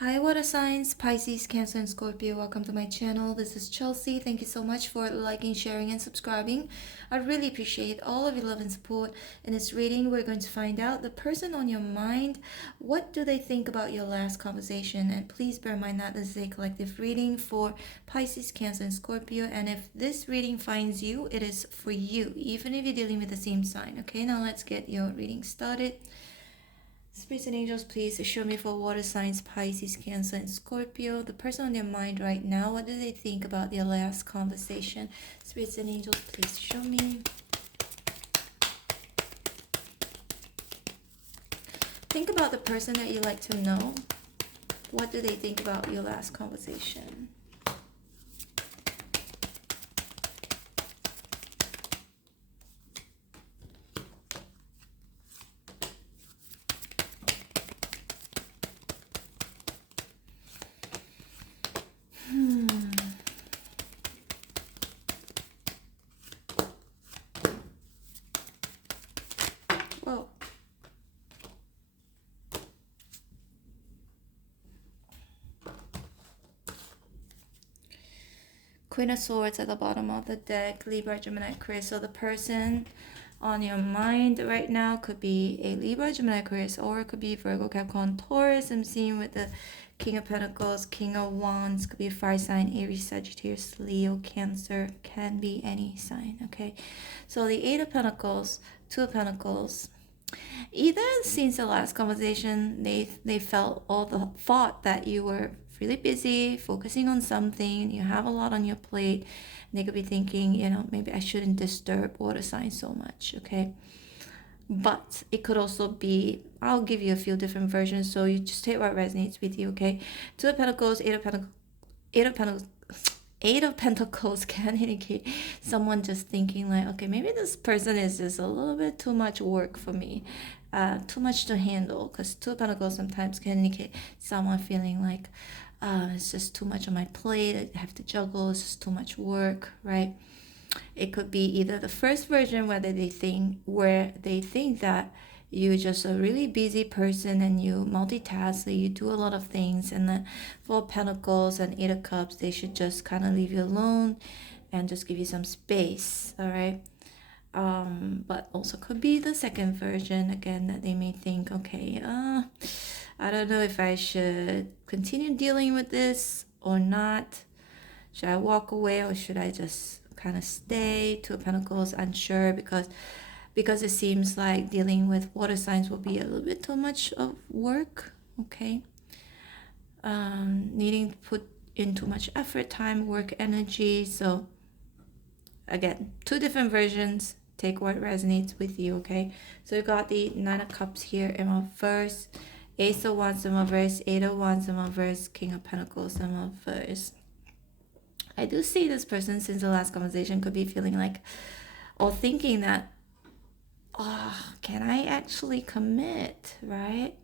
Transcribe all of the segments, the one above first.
Hi water signs, Pisces, Cancer and Scorpio. Welcome to my channel. This is Chelsea. Thank you so much for liking, sharing and subscribing. I really appreciate all of your love and support. In this reading, we're going to find out the person on your mind. What do they think about your last conversation? And please bear in mind that this is a collective reading for Pisces, Cancer and Scorpio. And if this reading finds you, it is for you, even if you're dealing with the same sign. Okay, now let's get your reading started. Spirits and angels, please show me for water signs, Pisces, Cancer, and Scorpio. The person on their mind right now, what do they think about their last conversation? Spirits and angels, please show me. Think about the person that you like to know. What do they think about your last conversation? Whoa. Queen of Swords at the bottom of the deck, Libra, Gemini, Aquarius. So the person on your mind right now could be a Libra, Gemini, Aquarius, or it could be Virgo, Capricorn, Taurus. I'm seeing with the King of Pentacles, King of Wands, could be a fire sign, Aries, Sagittarius, Leo, Cancer, can be any sign, okay? So the Eight of Pentacles, Two of Pentacles, either since the last conversation, they felt or the thought that you were really busy, focusing on something, you have a lot on your plate. They could be thinking, maybe I shouldn't disturb water signs so much, okay? But it could also be, I'll give you a few different versions, so you just take what resonates with you, okay? Two of Pentacles, Eight of Pentacles can indicate someone just thinking like, okay, maybe this person is just a little bit too much work for me, too much to handle, because Two of Pentacles sometimes can indicate someone feeling like, it's just too much on my plate, I have to juggle, it's just too much work, right? It could be either the first version where they think that you're just a really busy person and you multitask, so you do a lot of things, and then Four of Pentacles and Eight of Cups, they should just kind of leave you alone and just give you some space, all right? But also could be the second version again, that they may think, okay, I don't know if I should continue dealing with this or not. Should I walk away or should I just kind of stay? Two of Pentacles, unsure, because it seems like dealing with water signs will be a little bit too much of work, okay? Needing to put in too much effort, time, work, energy. So again, two different versions. Take what resonates with you, okay? So you got the Nine of Cups here in reverse, Ace of Wands in reverse, Eight of Wands in reverse, King of Pentacles in reverse. I do see this person since the last conversation could be feeling like, or thinking that, can I actually commit, right?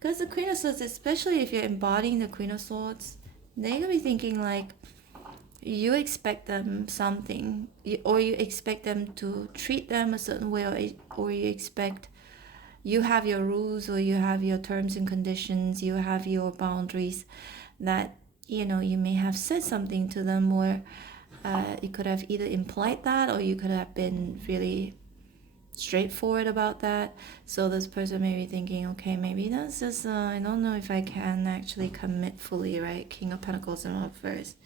Because the Queen of Swords, especially if you're embodying the Queen of Swords, they're going to be thinking like, you expect them something, or you expect them to treat them a certain way, or you have your rules, or you have your terms and conditions, you have your boundaries that, you may have said something to them, or you could have either implied that, or you could have been really straightforward about that. So this person may be thinking, okay, maybe that's just, I don't know if I can actually commit fully, right? King of Pentacles in reverse.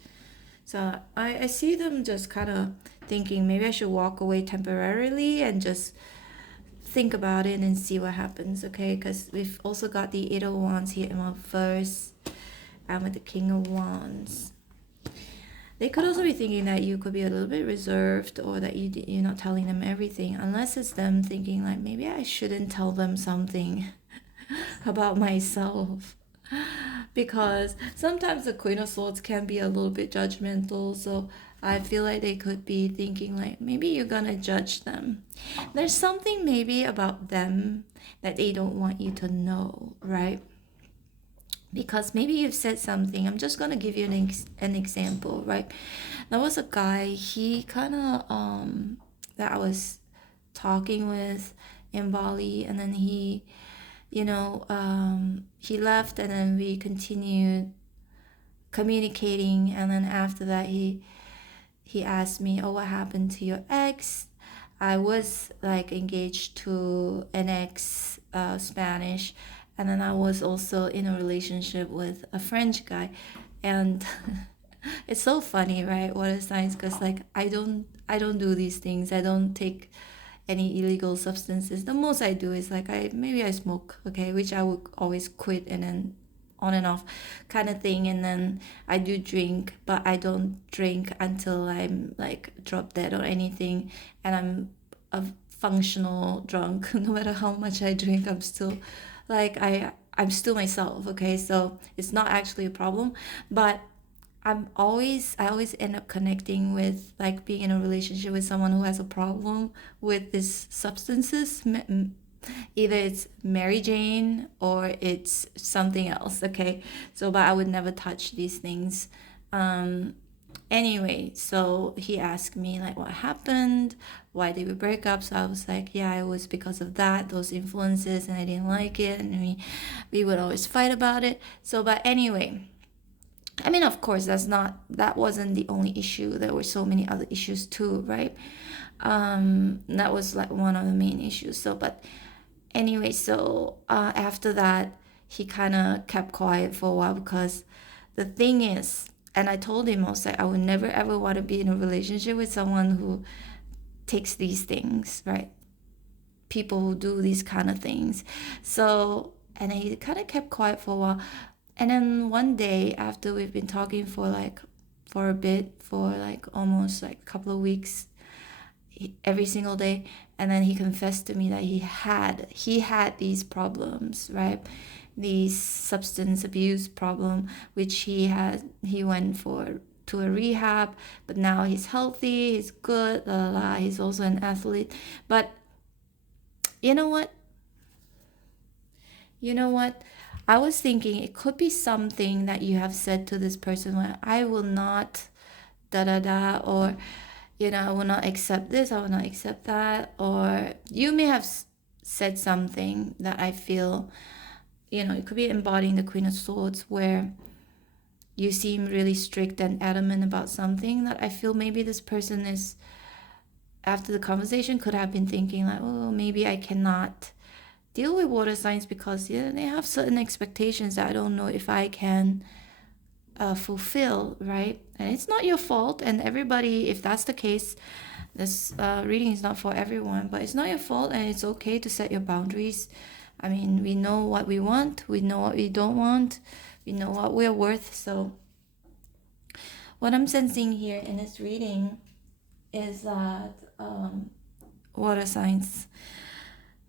So I see them just kind of thinking, maybe I should walk away temporarily and just think about it and see what happens, okay? Because we've also got the Eight of Wands here in reverse, and with the King of Wands. They could also be thinking that you could be a little bit reserved, or that you're not telling them everything, unless it's them thinking like, maybe I shouldn't tell them something about myself. Because sometimes the Queen of Swords can be a little bit judgmental, so I feel like they could be thinking like, maybe you're gonna judge them. There's something maybe about them that they don't want you to know, right? Because maybe you've said something. I'm just gonna give you an example, right? There was a guy, he kind of that I was talking with in Bali, and then he you know, he left, and then we continued communicating, and then after that he asked me, oh, what happened to your ex? I was like engaged to an ex, Spanish, and then I was also in a relationship with a French guy, and it's so funny, right? What a science, because like I don't do these things. I don't take any illegal substances. The most I do is like I smoke, okay, which I would always quit, and then on and off kind of thing. And then I do drink, but I don't drink until I'm like drop dead or anything, and I'm a functional drunk. No matter how much I drink, I'm still like I'm still myself, okay? So it's not actually a problem, but I always end up connecting with like being in a relationship with someone who has a problem with these substances. Either it's Mary Jane or it's something else, okay? So, but I would never touch these things. Um, anyway, so he asked me like what happened, why did we break up? So I was like, yeah, it was because of that, those influences, and I didn't like it, and we would always fight about it. So, but anyway, I mean, of course, that wasn't the only issue. There were so many other issues too, right? That was like one of the main issues. So, but anyway, so after that, he kind of kept quiet for a while, because the thing is, and I told him, I was like, I would never ever want to be in a relationship with someone who takes these things, right? People who do these kind of things. So, and he kind of kept quiet for a while. And then one day, after we've been talking for a bit, for like almost like a couple of weeks, every single day, and then he confessed to me that he had these problems, right? These substance abuse problem, which he went for to a rehab, but now he's healthy, he's good, la la la. He's also an athlete. But you know what? You know what? I was thinking it could be something that you have said to this person, where I will not da da da, or I will not accept this, I will not accept that. Or you may have said something that I feel, it could be embodying the Queen of Swords, where you seem really strict and adamant about something that I feel maybe this person is, after the conversation, could have been thinking like, oh, maybe I cannot deal with water signs, because they have certain expectations that I don't know if I can fulfill, right? And it's not your fault. And everybody, if that's the case, this reading is not for everyone, but it's not your fault, and it's okay to set your boundaries. I mean, we know what we want, we know what we don't want, we know what we're worth. So what I'm sensing here in this reading is that water signs,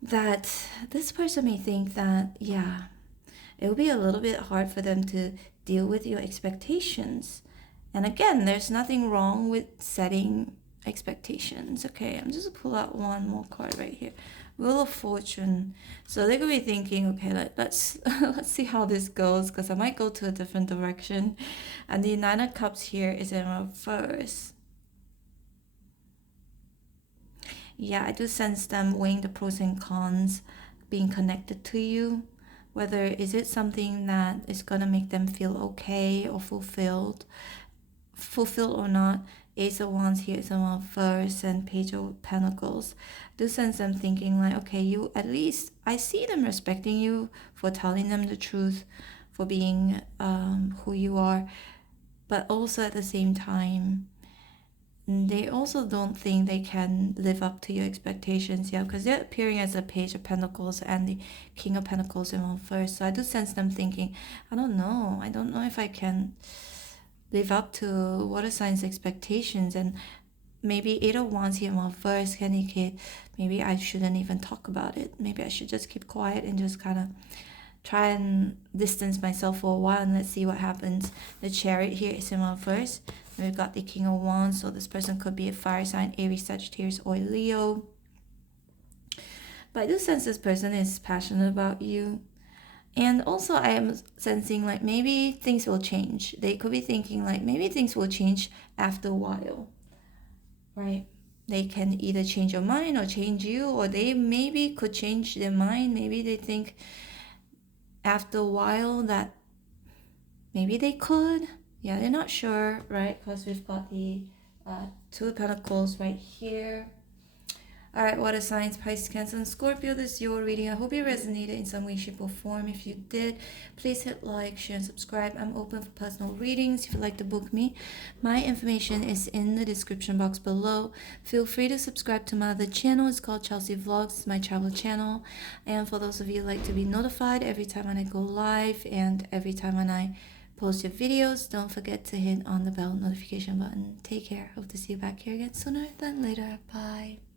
that this person may think that, yeah, it will be a little bit hard for them to deal with your expectations. And again, there's nothing wrong with setting expectations. Okay, I'm just gonna pull out one more card right here. Wheel of Fortune. So they could be thinking, okay, let's let's see how this goes, because I might go to a different direction. And the Nine of Cups here is in reverse. Yeah, I do sense them weighing the pros and cons, being connected to you. Whether is it something that is gonna make them feel okay or fulfilled or not. Ace of Wands here is in reverse, and Page of Pentacles. I do sense them thinking like, okay, you, at least I see them respecting you for telling them the truth, for being who you are, but also at the same time, they also don't think they can live up to your expectations, yeah, because they're appearing as a Page of Pentacles and the King of Pentacles in reverse. So I do sense them thinking, I don't know if I can live up to water signs' expectations. And maybe Eight of Wands here in reverse can indicate, maybe I shouldn't even talk about it. Maybe I should just keep quiet and just kind of try and distance myself for a while, and let's see what happens. The Chariot here is in reverse. And we've got the King of Wands, so this person could be a fire sign, Aries, Sagittarius, or Leo. But I do sense this person is passionate about you. And also I am sensing like maybe things will change. They could be thinking like maybe things will change after a while, right? They can either change your mind or change you, or they maybe could change their mind. Maybe they think after a while that maybe they could. Yeah, they're not sure, right? Because we've got the Two of Pentacles right here. All right, water signs, Pisces, Cancer, and Scorpio. This is your reading. I hope it resonated in some way, shape, or form. If you did, please hit like, share, and subscribe. I'm open for personal readings. If you'd like to book me, my information is in the description box below. Feel free to subscribe to my other channel. It's called Chelsea Vlogs. It's my travel channel. And for those of you who like to be notified every time when I go live and every time when I post your videos, don't forget to hit on the bell notification button. Take care. Hope to see you back here again sooner than later. Bye.